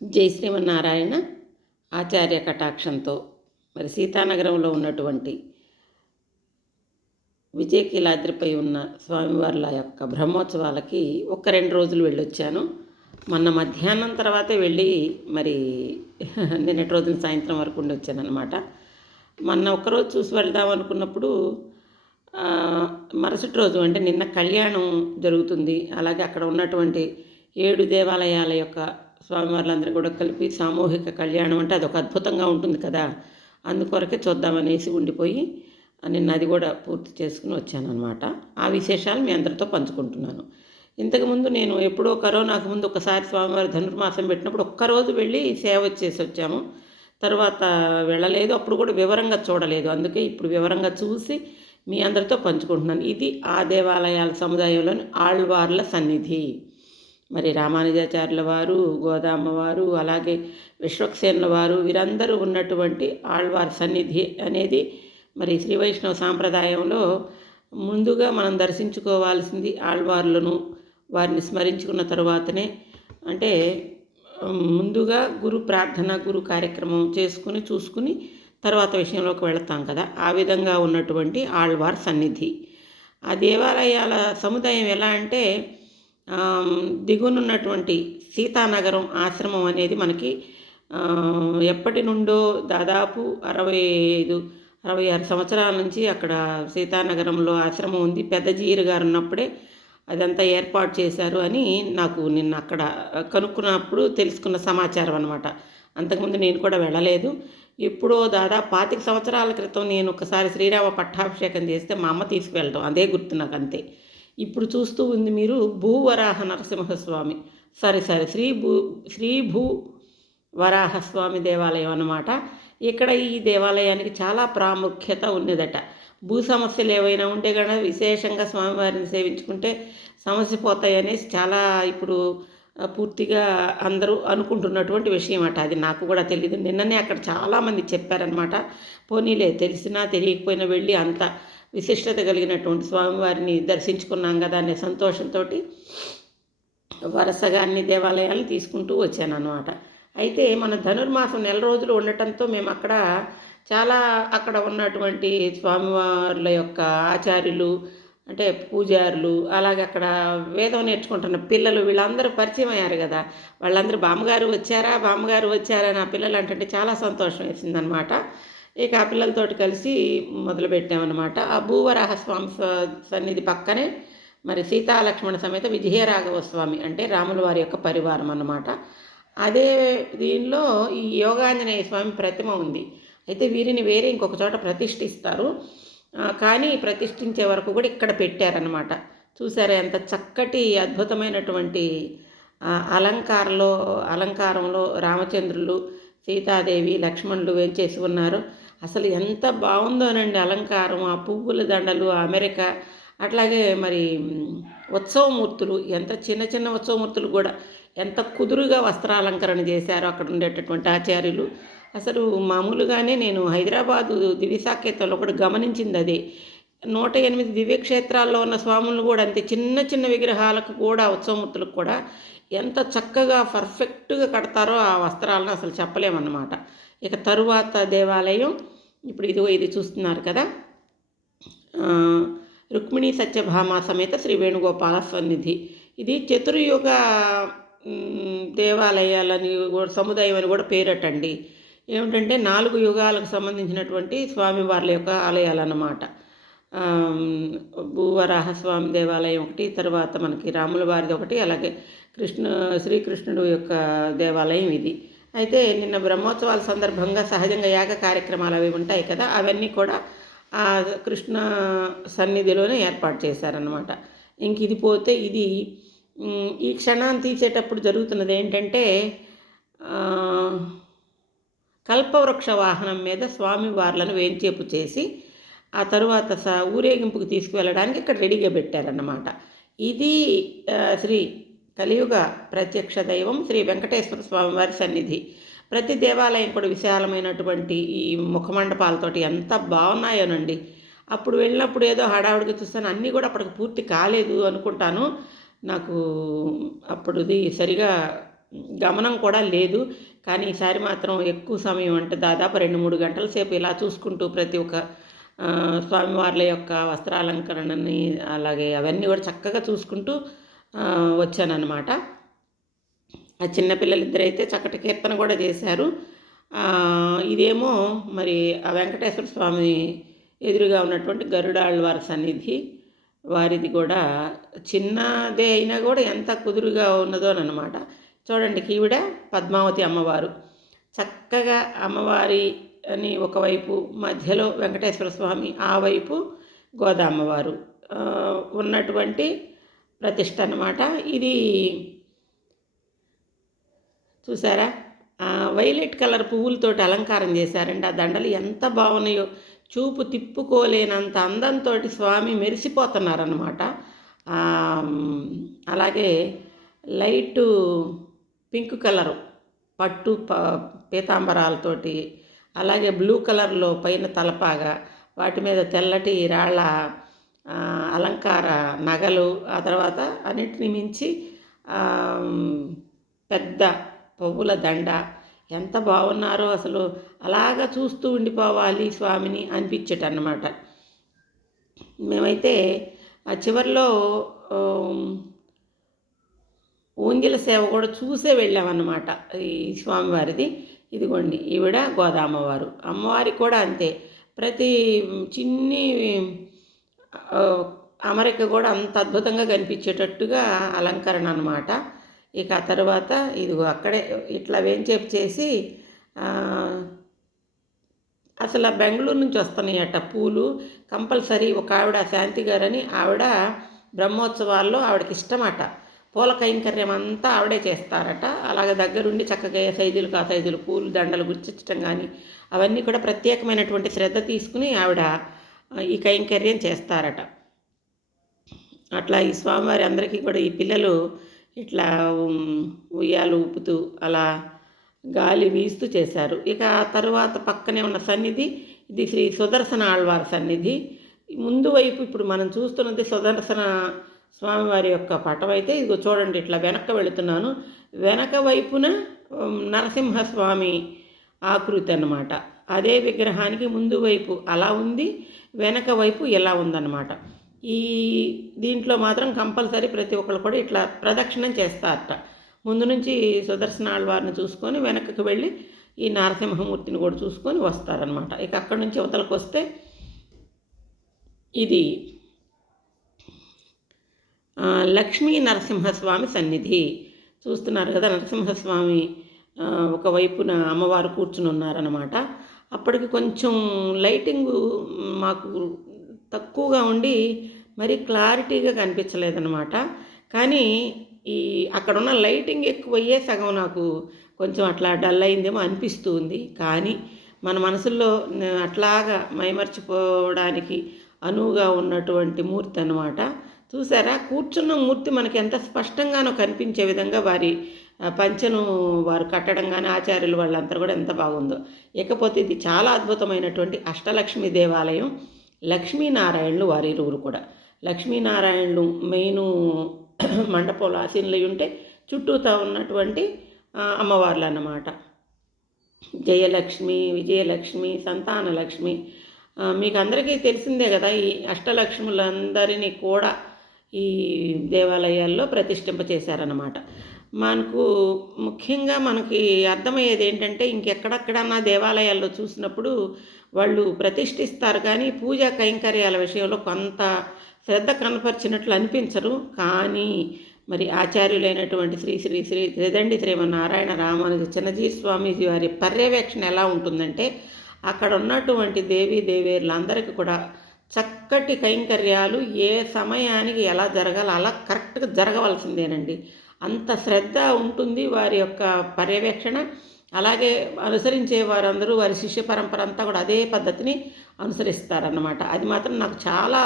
జై శ్రీమన్నారాయణ ఆచార్య కటాక్షంతో మరి సీతానగరంలో ఉన్నటువంటి విజయకీలాద్రిపై ఉన్న స్వామివార్ల యొక్క బ్రహ్మోత్సవాలకి ఒక్క రెండు రోజులు వెళ్ళొచ్చాను. మొన్న మధ్యాహ్నం తర్వాతే వెళ్ళి మరి నిన్నటి రోజున సాయంత్రం వరకు ఉండి వచ్చానమాట మొన్న ఒకరోజు చూసి వెళ్దాం అనుకున్నప్పుడు మరుసటి రోజు అంటే నిన్న కళ్యాణం జరుగుతుంది. అలాగే అక్కడ ఉన్నటువంటి ఏడు దేవాలయాల యొక్క స్వామివార్లందరూ కూడా కలిపి సామూహిక కళ్యాణం అంటే అదొక అద్భుతంగా ఉంటుంది కదా. అందుకొరకే చూద్దామనేసి ఉండిపోయి నిన్న అది కూడా పూర్తి చేసుకుని వచ్చాను అనమాట ఆ విశేషాలు మీ అందరితో పంచుకుంటున్నాను. ఇంతకుముందు నేను ఎప్పుడో కరోనాకు ముందు ఒకసారి స్వామివారి ధనుర్మాసం పెట్టినప్పుడు ఒక్కరోజు వెళ్ళి సేవ చేసి వచ్చాము. తర్వాత వెళ్ళలేదు అప్పుడు కూడా వివరంగా చూడలేదు. అందుకే ఇప్పుడు వివరంగా చూసి మీ అందరితో పంచుకుంటున్నాను. ఇది ఆ దేవాలయాల సముదాయంలోని ఆళ్వార్ల సన్నిధి. మరి రామానుజాచార్యుల వారు గోదామ్మ వారు అలాగే విశ్వక్సేనుల వారు వీరందరూ ఉన్నటువంటి ఆళ్వార్ సన్నిధి అనేది మరి శ్రీ వైష్ణవ సాంప్రదాయంలో ముందుగా మనం దర్శించుకోవాల్సింది ఆళ్వార్లను వారిని స్మరించుకున్న తరువాతనే. అంటే ముందుగా గురు ప్రార్థన గురు కార్యక్రమం చేసుకుని చూసుకుని తర్వాత విషయంలోకి వెళతాం కదా. ఆ విధంగా ఉన్నటువంటి ఆళ్వార్ సన్నిధి. ఆ దేవాలయాల సముదాయం ఎలా అంటే దిగునున్నటువంటి సీతానగరం ఆశ్రమం అనేది మనకి ఎప్పటి నుండో దాదాపు అరవై ఐదు అరవై ఆరు సంవత్సరాల నుంచి అక్కడ సీతానగరంలో ఆశ్రమం ఉంది. పెద్ద జీరు గారు ఉన్నప్పుడే అదంతా ఏర్పాటు చేశారు అని నాకు నిన్న అక్కడ కనుక్కున్నప్పుడు తెలుసుకున్న సమాచారం అనమాట అంతకుముందు నేను కూడా వెళ్ళలేదు. ఇప్పుడు దాదాపు పాతిక సంవత్సరాల క్రితం నేను ఒకసారి శ్రీరామ పట్టాభిషేకం చేస్తే మా అమ్మ తీసుకువెళ్ళడం అదే గుర్తు నాకు అంతే ఇప్పుడు చూస్తూ ఉంది మీరు భూవరాహ నరసింహస్వామి. సారీ సారీ శ్రీ భూ శ్రీ భూ వరాహస్వామి దేవాలయం అన్నమాట. ఇక్కడ ఈ దేవాలయానికి చాలా ప్రాముఖ్యత ఉన్నదట. భూ సమస్యలు ఏవైనా ఉంటే కనుక విశేషంగా స్వామివారిని సేవించుకుంటే సమస్య పోతాయనేసి చాలా ఇప్పుడు పూర్తిగా అందరూ అనుకుంటున్నటువంటి విషయం అట అది నాకు కూడా తెలియదు నిన్ననే అక్కడ చాలామంది చెప్పారనమాట పోనీలే తెలిసినా తెలియకపోయినా వెళ్ళి అంత విశిష్టత కలిగినటువంటి స్వామివారిని దర్శించుకున్నాం కదా అనే సంతోషంతో వరుసగా అన్ని దేవాలయాలను తీసుకుంటూ వచ్చాను అనమాట అయితే మన ధనుర్మాసం నెల రోజులు ఉండటంతో మేము అక్కడ చాలా అక్కడ ఉన్నటువంటి స్వామివార్ల యొక్క ఆచార్యులు అంటే పూజారులు అలాగే అక్కడ వేదం నేర్చుకుంటున్న పిల్లలు వీళ్ళందరూ పరిచయం అయ్యారు కదా. వాళ్ళందరూ బామ్మగారు వచ్చారా? బామ్మగారు వచ్చారా? నా పిల్లలు అంటే చాలా సంతోషం వేసిందనమాట ఇక ఆ పిల్లలతోటి కలిసి మొదలుపెట్టామన్నమాట. ఆ భూవరాహస్వామి స- సన్నిధి పక్కనే మరి సీతాలక్ష్మణ సమేత విజయరాఘవ స్వామి అంటే రాముల వారి యొక్క పరివారం అన్నమాట. అదే దీనిలో ఈ యోగాంజనేయ స్వామి ప్రతిమ ఉంది. అయితే వీరిని వేరే ఇంకొక చోట ప్రతిష్ఠిస్తారు. కానీ ప్రతిష్ఠించే వరకు కూడా ఇక్కడ పెట్టారనమాట చూసారా ఎంత చక్కటి అద్భుతమైనటువంటి అలంకారంలో అలంకారంలో రామచంద్రులు సీతాదేవి లక్ష్మణులు వేంచేసి ఉన్నారు. అసలు ఎంత బాగుందోనండి అలంకారం ఆ పువ్వుల దండలు అమెరికా. అట్లాగే మరి ఉత్సవమూర్తులు ఎంత చిన్న చిన్న ఉత్సవమూర్తులు కూడా ఎంత కుదురుగా వస్త్రాలంకరణ చేశారో అక్కడ ఉండేటటువంటి ఆచార్యులు. అసలు మామూలుగానే నేను హైదరాబాదు దివ్యసాకేతంలో కూడా గమనించింది అదే. నూట ఎనిమిది దివ్యక్షేత్రాల్లో ఉన్న స్వాములు కూడా అంతే చిన్న చిన్న విగ్రహాలకు కూడా ఉత్సవమూర్తులకు కూడా ఎంత చక్కగా పర్ఫెక్ట్గా కడతారో ఆ వస్త్రాలను అసలు చెప్పలేమన్నమాట. ఇక తరువాత దేవాలయం ఇప్పుడు ఇదిగో ఇది చూస్తున్నారు కదా. రుక్మిణి సత్యభామ సమేత శ్రీ వేణుగోపాల సన్నిధి. ఇది చతుర్యుగ దేవాలయాలని కూడా సముదాయం అని కూడా పేరటండి. ఏమిటంటే నాలుగు యుగాలకు సంబంధించినటువంటి స్వామివార్ల యొక్క ఆలయాలు అన్నమాట. భూవరాహ స్వామి దేవాలయం ఒకటి తర్వాత మనకి రాముల వారిది ఒకటి అలాగే కృష్ణ శ్రీకృష్ణుడు యొక్క దేవాలయం ఇది. అయితే నిన్న బ్రహ్మోత్సవాల సందర్భంగా సహజంగా యాగ కార్యక్రమాలు అవి ఉంటాయి కదా అవన్నీ కూడా ఆ కృష్ణ సన్నిధిలోనే ఏర్పాటు చేశారనమాట ఇంక ఇది పోతే ఇది ఈ క్షణాన్ని తీసేటప్పుడు జరుగుతున్నది ఏంటంటే కల్పవృక్ష వాహనం మీద స్వామి వార్లను వేంచేపు చేసి ఆ తరువాత స ఊరేగింపుకు తీసుకువెళ్ళడానికి ఇక్కడ రెడీగా పెట్టారన్నమాట. ఇది శ్రీ కలియుగ ప్రత్యక్ష దైవం శ్రీ వెంకటేశ్వర స్వామివారి సన్నిధి. ప్రతి దేవాలయం కూడా విశాలమైనటువంటి ఈ ముఖమండపాలతోటి ఎంత బాగున్నాయోనండి. అప్పుడు వెళ్ళినప్పుడు ఏదో హడావుడిగా చూస్తాను అన్నీ కూడా అప్పటికి పూర్తి కాలేదు అనుకుంటాను. నాకు అప్పుడుది సరిగా గమనం కూడా లేదు. కానీ ఈసారి మాత్రం ఎక్కువ సమయం అంటే దాదాపు రెండు మూడు గంటల సేపు ఇలా చూసుకుంటూ ప్రతి ఒక్క స్వామివార్ల యొక్క వస్త్రాలంకరణని అలాగే అవన్నీ కూడా చక్కగా చూసుకుంటూ వచ్చానన్నమాట. ఆ చిన్నపిల్లలు ఇద్దరైతే చక్కటి కీర్తన కూడా చేశారు. ఇదేమో మరి ఆ వెంకటేశ్వర స్వామి ఎదురుగా ఉన్నటువంటి గరుడాళ్ళవారి సన్నిధి. వారిది కూడా చిన్నదే అయినా కూడా ఎంత కుదురుగా ఉన్నదో అన్నమాట. చూడండి ఈవిడ పద్మావతి అమ్మవారు. చక్కగా అమ్మవారి అని ఒకవైపు మధ్యలో వెంకటేశ్వర స్వామి ఆ వైపు గోదా అమ్మవారు ఉన్నటువంటి ప్రతిష్ట అనమాట ఇది చూసారా? వైలెట్ కలర్ పువ్వులతోటి అలంకారం చేశారండి. ఆ దండలు ఎంత బాగున్నాయో చూపు తిప్పుకోలేనంత అందంతో స్వామి మెరిసిపోతున్నారనమాట అలాగే లైటు పింక్ కలరు పట్టు ప పీతాంబరాలతోటి అలాగే బ్లూ కలర్లో పైన తలపాగా వాటి మీద తెల్లటి రాళ్ళ అలంకార నగలు ఆ తర్వాత అన్నిటిని మించి పెద్ద పువ్వుల దండ. ఎంత బాగున్నారో అసలు. అలాగా చూస్తూ ఉండిపోవాలి స్వామిని అనిపించట మేమైతే ఆ చివరిలో ఆమ్, సేవ కూడా చూసే వెళ్ళామన్నమాట ఈ స్వామివారిది. ఇదిగోండి ఈవిడ గోదామ్మవారు అమ్మవారికి కూడా అంతే. ప్రతి చిన్ని అమరిక కూడా అంత అద్భుతంగా కనిపించేటట్టుగా అలంకరణ అనమాట ఇక ఆ తర్వాత ఇదిగో అక్కడే ఇట్లా వేంచేపు చేసి అసలు ఆ బెంగళూరు నుంచి వస్తున్నాయట పూలు. కంపల్సరీ ఒక ఆవిడ శాంతి గారని ఆవిడ బ్రహ్మోత్సవాల్లో ఆవిడకి ఇష్టమట. పూల కైంకర్యం అంతా ఆవిడే చేస్తారట. అలాగే దగ్గరుండి చక్కగా ఏ సైజులు కా సైజులు పూలు దండలు గుర్తించడం కానీ అవన్నీ కూడా ప్రత్యేకమైనటువంటి శ్రద్ధ తీసుకుని ఆవిడ ఈ కైంకర్యం చేస్తారట. అట్లా ఈ స్వామివారి అందరికీ కూడా ఈ పిల్లలు ఇట్లా ఉయ్యాలు ఊపుతూ అలా గాలి వీస్తూ చేశారు. ఇక ఆ తరువాత పక్కనే ఉన్న సన్నిధి ఇది శ్రీ సుదర్శన ఆళ్వారి సన్నిధి. ముందు వైపు ఇప్పుడు మనం చూస్తున్నది సుదర్శన స్వామివారి యొక్క పటం అయితే ఇదిగో చూడండి ఇట్లా వెనక్కి వెళుతున్నాను. వెనక వైపున నరసింహస్వామి ఆకృతి అన్నమాట. అదే విగ్రహానికి ముందు వైపు అలా ఉంది. వెనక వైపు ఎలా ఉందన్నమాట. ఈ దీంట్లో మాత్రం కంపల్సరీ ప్రతి ఒక్కరు కూడా ఇట్లా ప్రదక్షిణం చేస్తారట. ముందు నుంచి సుదర్శనాళ్ళ వారిని చూసుకొని వెనక్కి వెళ్ళి ఈ నరసింహమూర్తిని కూడా చూసుకొని వస్తారనమాట ఇక అక్కడి నుంచి అవతలకు వస్తే ఇది లక్ష్మీ నరసింహస్వామి సన్నిధి. చూస్తున్నారు కదా నరసింహస్వామి ఒకవైపున అమ్మవారు కూర్చుని ఉన్నారనమాట అప్పటికి కొంచెం లైటింగ్ మాకు తక్కువగా ఉండి మరి క్లారిటీగా కనిపించలేదన్నమాట. కానీ ఈ అక్కడ ఉన్న లైటింగ్ ఎక్కువయ్యే సగం నాకు కొంచెం అట్లా డల్ అయిందేమో అనిపిస్తుంది. కానీ మన మనసుల్లో అట్లాగా మైమర్చిపోవడానికి అనువుగా ఉన్నటువంటి మూర్తి అన్నమాట చూసారా? కూర్చున్న మూర్తి మనకి ఎంత స్పష్టంగానో కనిపించే విధంగా వారి పంచెను వారు కట్టడం కానీ ఆచార్యులు వాళ్ళంతా కూడా ఎంత బాగుందో. ఇకపోతే ఇది చాలా అద్భుతమైనటువంటి అష్టలక్ష్మి దేవాలయం లక్ష్మీనారాయణులు వారి ఇరువురు కూడా. లక్ష్మీనారాయణులు మెయిన్ మండపంలో ఆసీనులై ఉంటే చుట్టూతా ఉన్నటువంటి అమ్మవార్లు అన్నమాట జయలక్ష్మి విజయలక్ష్మి సంతానలక్ష్మి. మీకు అందరికీ తెలిసిందే కదా ఈ అష్టలక్ష్ములందరినీ కూడా ఈ దేవాలయాల్లో ప్రతిష్ఠింప చేశారన్నమాట మనకు ముఖ్యంగా మనకి అర్థమయ్యేది ఏంటంటే ఇంకెక్కడెక్కడన్నా దేవాలయాల్లో చూసినప్పుడు వాళ్ళు ప్రతిష్ఠిస్తారు కానీ పూజా కైంకర్యాల విషయంలో కొంత శ్రద్ధ కనపరిచినట్లు అనిపించరు. కానీ మరి ఆచార్యులైనటువంటి శ్రీ శ్రీ శ్రీ త్రిదండి శ్రీమన్నారాయణ రామానుజ చిన్నజీ స్వామీజీ వారి పర్యవేక్షణ ఎలా ఉంటుందంటే అక్కడ ఉన్నటువంటి దేవీ దేవేర్లందరికీ కూడా చక్కటి కైంకర్యాలు ఏ సమయానికి ఎలా జరగాలో అలా కరెక్ట్గా జరగవలసిందేనండి. అంత శ్రద్ధ ఉంటుంది వారి యొక్క పర్యవేక్షణ. అలాగే అనుసరించే వారందరూ వారి శిష్య పరంపర అంతా కూడా అదే పద్ధతిని అనుసరిస్తారన్నమాట. అది మాత్రం నాకు చాలా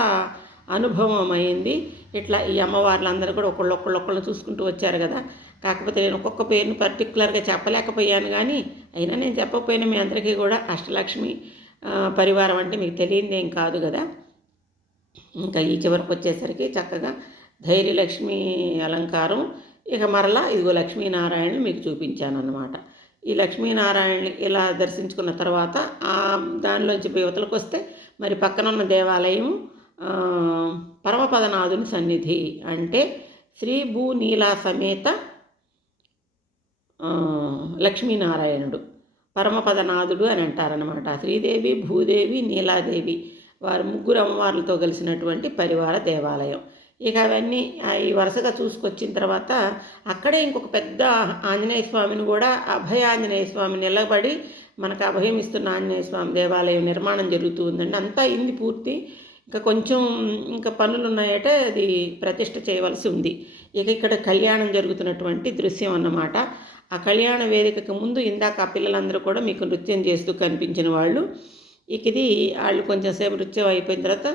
అనుభవం అయింది ఇట్లా ఈ అమ్మవార్లందరూ కూడా ఒకళ్ళు ఒకళ్ళు ఒకళ్ళు చూసుకుంటూ వచ్చారు కదా. కాకపోతే నేను ఒక్కొక్క పేరుని పర్టికులర్గా చెప్పలేకపోయాను కానీ అయినా నేను చెప్పకపోయినా మీ అందరికీ కూడా అష్టలక్ష్మి పరివారం అంటే మీకు తెలియనిదేం కాదు కదా. ఇంకా ఈ చివరికి వచ్చేసరికి చక్కగా ధైర్యలక్ష్మి అలంకారం ఇక మరలా ఇదిగో లక్ష్మీనారాయణని మీకు చూపించాను అన్నమాట ఈ లక్ష్మీనారాయణని ఇలా దర్శించుకున్న తర్వాత ఆ దానిలోంచి యువతలకు వస్తే మరి పక్కనున్న దేవాలయం పరమపదనాథుని సన్నిధి అంటే శ్రీ భూ నీలా సమేత లక్ష్మీనారాయణుడు. పరమపదనాథుడు అని అంటారనమాట శ్రీదేవి భూదేవి నీలాదేవి వారు ముగ్గురు అమ్మవార్లతో కలిసినటువంటి పరివార దేవాలయం. ఇక అవన్నీ ఈ వరుసగా చూసుకొచ్చిన తర్వాత అక్కడే ఇంకొక పెద్ద ఆంజనేయ స్వామిని కూడా అభయ ఆంజనేయ స్వామి నిలబడి మనకు అభయం ఇస్తున్న ఆంజనేయ స్వామి దేవాలయం నిర్మాణం జరుగుతూ ఉందండి. అంతా అయింది పూర్తి. ఇంకా కొంచెం ఇంకా పనులు ఉన్నాయట అది ప్రతిష్ట చేయవలసి ఉంది. ఇక ఇక్కడ కళ్యాణం జరుగుతున్నటువంటి దృశ్యం అన్నమాట. ఆ కళ్యాణ వేదికకు ముందు ఇందాక ఆ పిల్లలందరూ కూడా మీకు నృత్యం చేస్తూ కనిపించిన వాళ్ళు. ఇక ఇది వాళ్ళు కొంచెం సేపు నృత్యం అయిపోయిన తర్వాత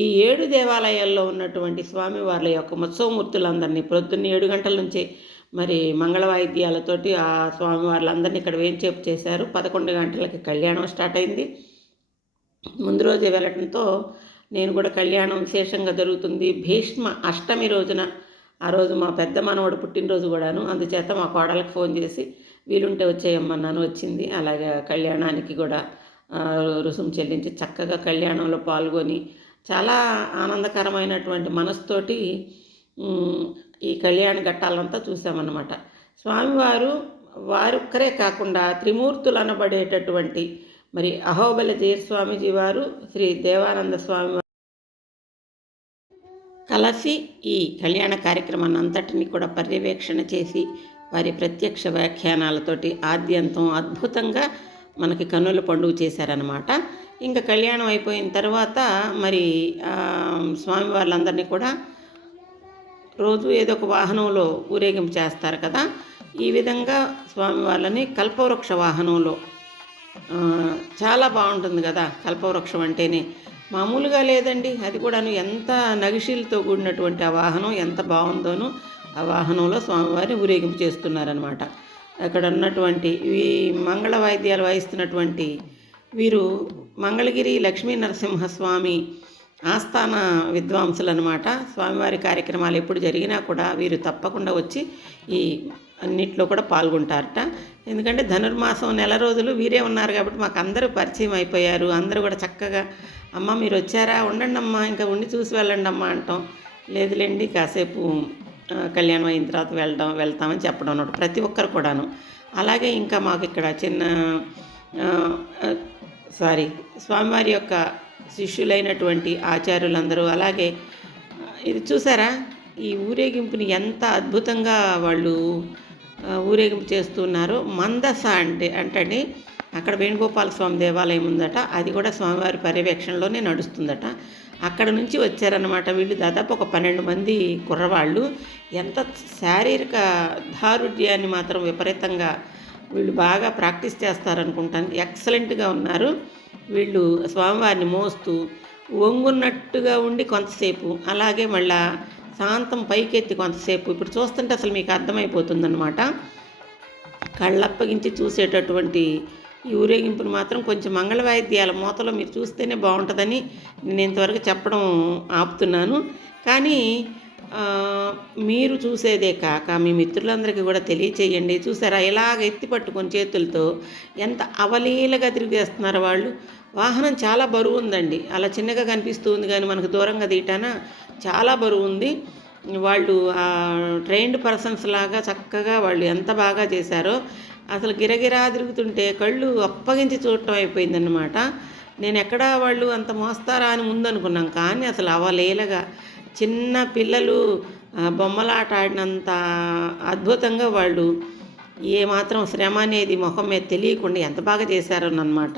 ఈ ఏడు దేవాలయాల్లో ఉన్నటువంటి స్వామివార్ల యొక్క ఉత్సవమూర్తులందరినీ ప్రొద్దున్న ఏడు గంటల నుంచే మరి మంగళ వాయిద్యాలతోటి ఆ స్వామివార్లందరినీ ఇక్కడ వేంచేపు చేశారు. పదకొండు గంటలకి కళ్యాణం స్టార్ట్ అయింది. ముందు రోజే వెళ్ళటంతో నేను కూడా కళ్యాణం విశేషంగా జరుగుతుంది. భీష్మ అష్టమి రోజున ఆ రోజు మా పెద్ద మనవడు పుట్టినరోజు కూడాను. అందుచేత మా కోడలకు ఫోన్ చేసి వీలుంటే వచ్చేయమ్మన్నాను వచ్చింది. అలాగే కళ్యాణానికి కూడా రుసుము చెల్లించి చక్కగా కళ్యాణంలో పాల్గొని చాలా ఆనందకరమైనటువంటి మనసుతోటి ఈ కళ్యాణ ఘట్టాలంతా చూసామన్నమాట. స్వామివారు వారొక్కరే కాకుండా త్రిమూర్తులు అనబడేటటువంటి మరి అహోబల జయస్వామిజీ వారు శ్రీ దేవానంద స్వామి కలిసి ఈ కళ్యాణ కార్యక్రమాన్ని అంతటిని కూడా పర్యవేక్షణ చేసి వారి ప్రత్యక్ష వ్యాఖ్యానాలతోటి ఆద్యంతం అద్భుతంగా మనకి కన్నుల పండుగ చేశారనమాట ఇంకా కళ్యాణం అయిపోయిన తర్వాత మరి స్వామి వాళ్ళందరినీ కూడా రోజు ఏదో ఒక వాహనంలో ఊరేగింపు చేస్తారు కదా. ఈ విధంగా స్వామి వాళ్ళని కల్పవృక్ష వాహనంలో చాలా బాగుంటుంది కదా కల్పవృక్షం అంటేనే. మామూలుగా లేదండి అది కూడాను ఎంత నగిషీలతో కూడినటువంటి ఆ వాహనం ఎంత బాగుందోనో ఆ వాహనంలో స్వామివారిని ఊరేగింపు చేస్తున్నారనమాట అక్కడ ఉన్నటువంటి ఈ మంగళ వాయిద్యాలు వాయిస్తున్నటువంటి వీరు మంగళగిరి లక్ష్మీ నరసింహస్వామి ఆస్థాన విద్వాంసులు అనమాట స్వామివారి కార్యక్రమాలు ఎప్పుడు జరిగినా కూడా వీరు తప్పకుండా వచ్చి ఈ అన్నిట్లో కూడా పాల్గొంటారట. ఎందుకంటే ధనుర్మాసం నెల రోజులు వీరే ఉన్నారు కాబట్టి మాకు అందరూ పరిచయం అయిపోయారు. అందరూ కూడా చక్కగా అమ్మ మీరు వచ్చారా? ఉండండి అమ్మా ఇంకా ఉండి చూసి వెళ్ళండి అమ్మా అంటాం. లేదులేండి కాసేపు కళ్యాణం అయిన తర్వాత వెళ్ళడం వెళ్తామని చెప్పడం అన్నమాట ప్రతి ఒక్కరు కూడాను. అలాగే ఇంకా మాకు ఇక్కడ చిన్న సారీ స్వామివారి యొక్క శిష్యులైనటువంటి ఆచార్యులందరూ అలాగే ఇది చూసారా? ఈ ఊరేగింపుని ఎంత అద్భుతంగా వాళ్ళు ఊరేగింపు చేస్తున్నారో. మందస అంటే అంటే అక్కడ వేణుగోపాల స్వామి దేవాలయం ఉందట అది కూడా స్వామివారి పర్యవేక్షణలోనే నడుస్తుందట. అక్కడ నుంచి వచ్చారనమాట వీళ్ళు దాదాపు ఒక పన్నెండు మంది కుర్రవాళ్ళు. ఎంత శారీరక దారుఢ్యాన్ని మాత్రం విపరీతంగా వీళ్ళు బాగా ప్రాక్టీస్ చేస్తారనుకుంటాను ఎక్సలెంట్గా ఉన్నారు. వీళ్ళు స్వామివారిని మోస్తూ వంగున్నట్టుగా ఉండి కొంతసేపు అలాగే మళ్ళా శాంతం పైకెత్తి కొంతసేపు ఇప్పుడు చూస్తుంటే అసలు మీకు అర్థమైపోతుందన్నమాట. కళ్ళప్పగించి చూసేటటువంటి ఈ ఊరేగింపును మాత్రం కొంచెం మంగళ వాయిద్యాల మూతలో మీరు చూస్తేనే బాగుంటుందని నేను ఇంతవరకు చెప్పడం ఆపుతున్నాను. కానీ మీరు చూసేదే కాక మీ మిత్రులందరికీ కూడా తెలియచేయండి. చూసారా? ఇలాగ ఎత్తి పట్టుకొని చేతులతో ఎంత అవలీలగా తిరిగేస్తున్నారు వాళ్ళు. వాహనం చాలా బరువు ఉందండి. అలా చిన్నగా కనిపిస్తూ ఉంది కానీ మనకు దూరంగా తీయటాన చాలా బరువు ఉంది. వాళ్ళు ట్రైన్డ్ పర్సన్స్ లాగా చక్కగా వాళ్ళు ఎంత బాగా చేశారో అసలు గిరగిరా తిరుగుతుంటే కళ్ళు అప్పగించి చూడటం అయిపోయిందన్నమాట. నేను ఎక్కడా వాళ్ళు అంత మోస్తారా అని ముందనుకున్నాం కానీ అసలు అవలేలగా చిన్న పిల్లలు బొమ్మలాట ఆడినంత అద్భుతంగా వాళ్ళు ఏమాత్రం శ్రమ అనేది మొహం మీద తెలియకుండా ఎంత బాగా చేశారోనమాట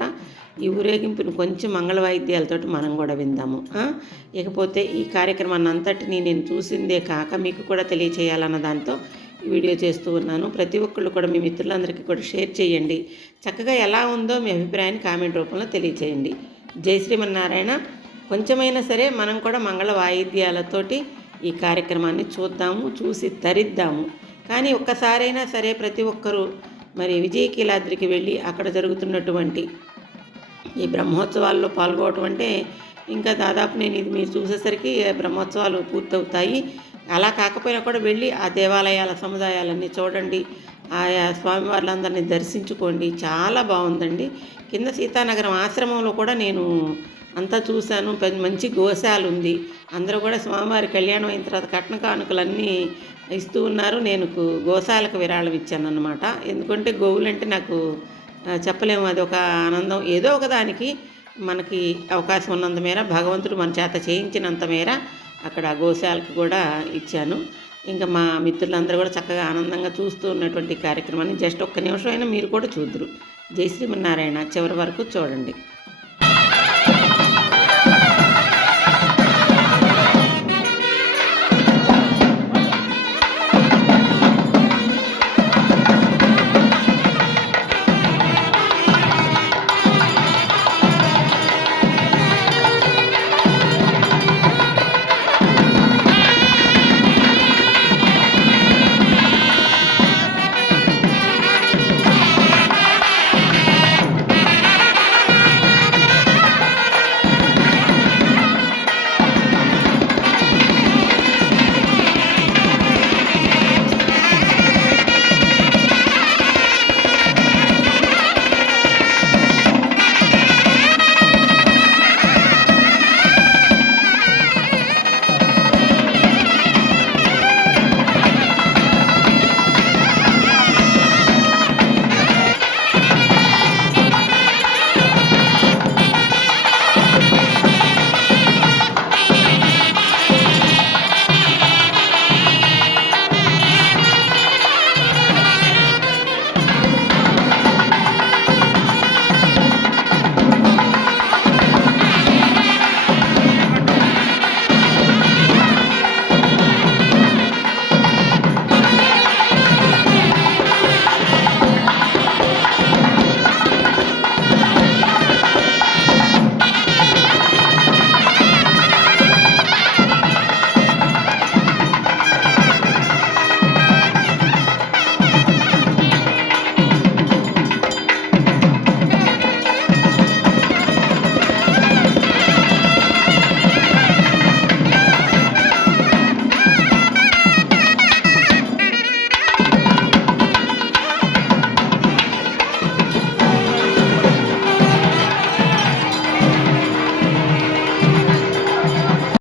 ఈ ఊరేగింపుని కొంచెం మంగళ వాయిద్యాలతోటి మనం కూడా విందాము. ఇకపోతే ఈ కార్యక్రమాన్ని అంతటినీ నేను చూసిందే కాక మీకు కూడా తెలియచేయాలన్న దాంతో వీడియో చేస్తూ ఉన్నాను. ప్రతి ఒక్కళ్ళు కూడా మీ మిత్రులందరికీ కూడా షేర్ చేయండి. చక్కగా ఎలా ఉందో మీ అభిప్రాయాన్ని కామెంట్ రూపంలో తెలియచేయండి. జై శ్రీమన్నారాయణ. కొంచెమైనా సరే మనం కూడా మంగళ వాయిద్యాలతోటి ఈ కార్యక్రమాన్ని చూద్దాము చూసి తరిద్దాము. కానీ ఒక్కసారైనా సరే ప్రతి ఒక్కరూ మరి విజయకీలాద్రికి వెళ్ళి అక్కడ జరుగుతున్నటువంటి ఈ బ్రహ్మోత్సవాల్లో పాల్గొవటం అంటే ఇంకా దాదాపు నేను ఇది మీరు చూసేసరికి బ్రహ్మోత్సవాలు పూర్తవుతాయి. అలా కాకపోయినా కూడా వెళ్ళి ఆ దేవాలయాల సముదాయాలన్నీ చూడండి. ఆయా స్వామివార్లందరినీ దర్శించుకోండి. చాలా బాగుందండి. కింద సీతానగరం ఆశ్రమంలో కూడా నేను అంతా చూశాను. పెద్ద మంచి గోశాల ఉంది అందరూ కూడా స్వామివారి కళ్యాణం అయిన తర్వాత కట్న కానుకలన్నీ ఇస్తూ ఉన్నారు. నేను గోశాలకు విరాళం ఇచ్చాను అనమాట ఎందుకంటే గోవులంటే నాకు చెప్పలేము. అది ఒక ఆనందం. ఏదో ఒక దానికి మనకి అవకాశం ఉన్నంత మేర భగవంతుడు మన చేత చేయించినంత మేర అక్కడ గోశాలకు కూడా ఇచ్చాను. ఇంకా మా మిత్రులందరూ కూడా చక్కగా ఆనందంగా చూస్తూ ఉన్నటువంటి కార్యక్రమాన్ని జస్ట్ ఒక్క నిమిషం అయినా మీరు కూడా చూద్దరు జై శ్రీమన్నారాయణ. చివరి వరకు చూడండి.